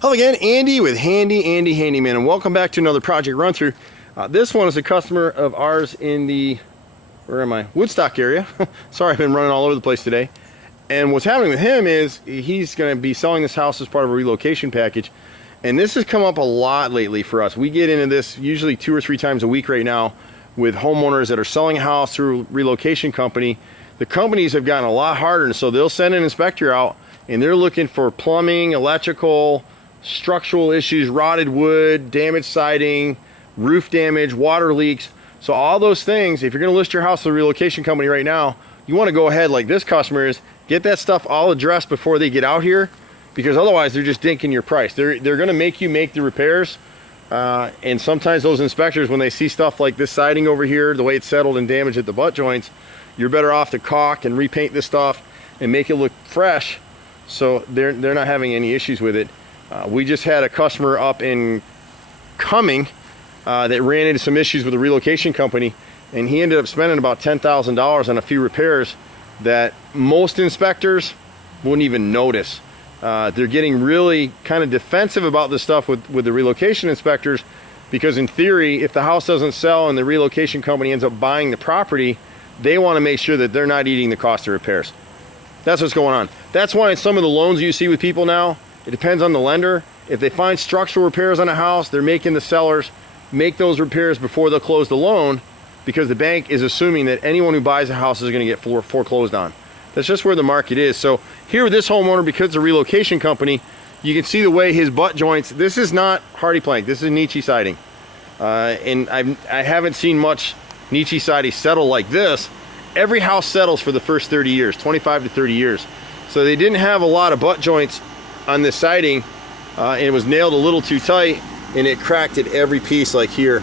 Hello again, Andy with Handy Andy Handyman, and welcome back to another project run through. This one is a customer of ours in the, where am I? Woodstock area. Sorry, I've been running all over the place today. And what's happening with him is he's going to be selling this house as part of a relocation package. And this has come up a lot lately for us. We get into this usually 2 or 3 times a week right now with homeowners that are selling a house through a relocation company. The companies have gotten a lot harder, and so they'll send an inspector out and they're looking for plumbing, electrical, structural issues, rotted wood, damaged siding, roof damage, water leaks. So all those things, if you're going to list your house to a relocation company right now, you want to go ahead like this customer is, get that stuff all addressed before they get out here, because otherwise they're just dinking your price. They're going to make you make the repairs, and sometimes those inspectors, when they see stuff like this siding over here, the way it's settled and damaged at the butt joints, you're better off to caulk and repaint this stuff and make it look fresh, so they're not having any issues with it. We just had a customer up in Cumming that ran into some issues with a relocation company, and he ended up spending about $10,000 on a few repairs that most inspectors wouldn't even notice. They're getting really kind of defensive about this stuff with the relocation inspectors, because in theory, if the house doesn't sell and the relocation company ends up buying the property, they want to make sure that they're not eating the cost of repairs. That's what's going on. That's why in some of the loans you see with people now, it depends on the lender. If they find structural repairs on a house, they're making the sellers make those repairs before they'll close the loan, because the bank is assuming that anyone who buys a house is going to get foreclosed on. That's just where the market is. So here with this homeowner, because it's a relocation company, you can see the way his butt joints, this is not hardy plank, this is Nichiha siding. And I haven't seen much Nichiha siding settle like this. Every house settles for the first 30 years, 25 to 30 years. So they didn't have a lot of butt joints on this siding, and it was nailed a little too tight, and it cracked at every piece like here.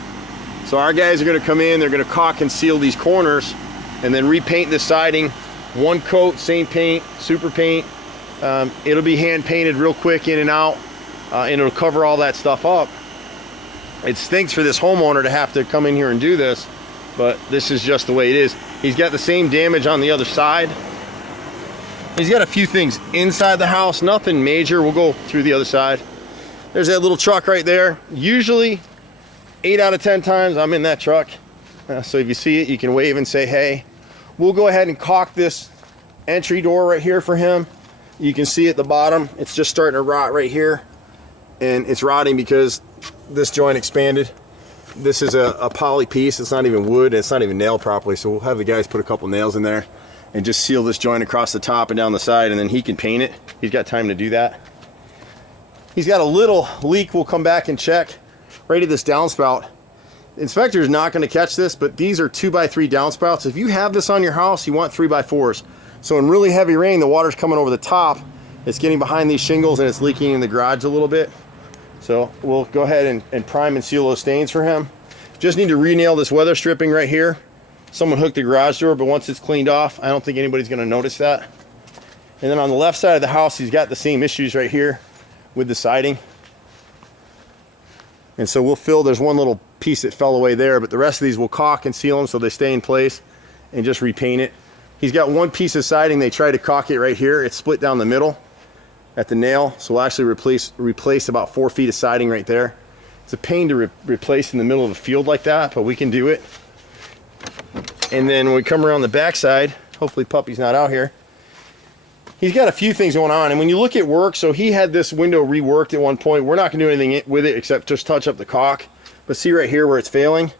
So our guys are going to come in, they're going to caulk and seal these corners and then repaint the siding. One coat, same paint, super paint. It'll be hand painted real quick in and out, and it'll cover all that stuff up. It stinks for this homeowner to have to come in here and do this, but this is just the way it is. He's got the same damage on the other side. He's got a few things inside the house, nothing major. We'll go through the other side. There's that little truck right there. Usually 8 out of 10 times I'm in that truck. So if you see it, you can wave and say, hey. We'll go ahead and caulk this entry door right here for him. You can see at the bottom, it's just starting to rot right here. And it's rotting because this joint expanded. This is a poly piece. It's not even wood. It's not even nailed properly. So we'll have the guys put a couple nails in there and just seal this joint across the top and down the side, and then he can paint it. He's got time to do that. He's got a little leak we'll come back and check right at this downspout. The inspector is not going to catch this, but these are 2x3 downspouts. If you have this on your house, you want 3x4s. So in really heavy rain, the water's coming over the top. It's getting behind these shingles and it's leaking in the garage a little bit. So we'll go ahead and prime and seal those stains for him. Just need to re-nail this weather stripping right here. Someone hooked the garage door, but once it's cleaned off, I don't think anybody's going to notice that. And then on the left side of the house, he's got the same issues right here with the siding. And so we'll fill, there's one little piece that fell away there, but the rest of these we'll caulk and seal them so they stay in place and just repaint it. He's got one piece of siding, they tried to caulk it right here. It's split down the middle at the nail, so we'll actually replace about 4 feet of siding right there. It's a pain to replace in the middle of a field like that, but we can do it. And then when we come around the back side, hopefully Puppy's not out here, he's got a few things going on. And when you look at work, so he had this window reworked at one point. We're not going to do anything with it except just touch up the caulk. But see right here where it's failing?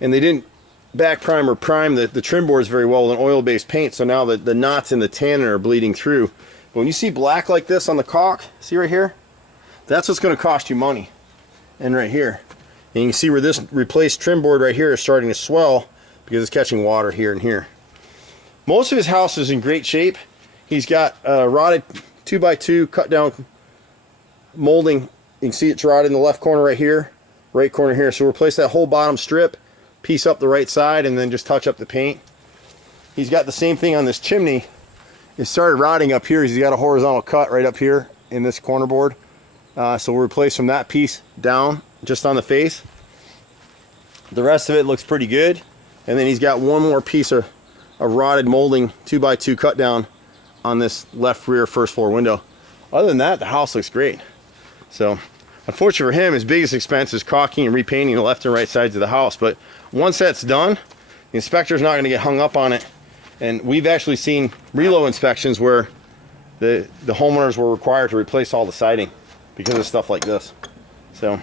And they didn't back prime or prime the trim boards very well with an oil-based paint, so now the knots in the tannin are bleeding through. But when you see black like this on the caulk, see right here? That's what's going to cost you money. And right here. And you can see where this replaced trim board right here is starting to swell because it's catching water here and here. Most of his house is in great shape. He's got rotted 2x2 cut down molding. You can see it's rotted in the left corner right here, right corner here. So we'll replace that whole bottom strip, piece up the right side, and then just touch up the paint. He's got the same thing on this chimney. It started rotting up here. He's got a horizontal cut right up here in this corner board. So we'll replace from that piece down just on the face. The rest of it looks pretty good. And then he's got one more piece of rotted molding 2x2 cut down on this left rear first floor window. Other than that, the house looks great. So unfortunately for him, his biggest expense is caulking and repainting the left and right sides of the house. But once that's done, the inspector's not going to get hung up on it. And we've actually seen reload inspections where the homeowners were required to replace all the siding because of stuff like this. So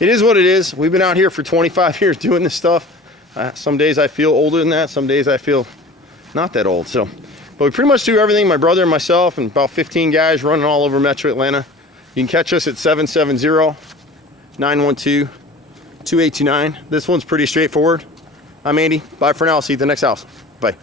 it is what it is. We've been out here for 25 years doing this stuff. Some days I feel older than that. Some days I feel not that old. So, but we pretty much do everything. My brother and myself and about 15 guys running all over Metro Atlanta. You can catch us at 770-912-2829. This one's pretty straightforward. I'm Andy. Bye for now. See you at the next house. Bye.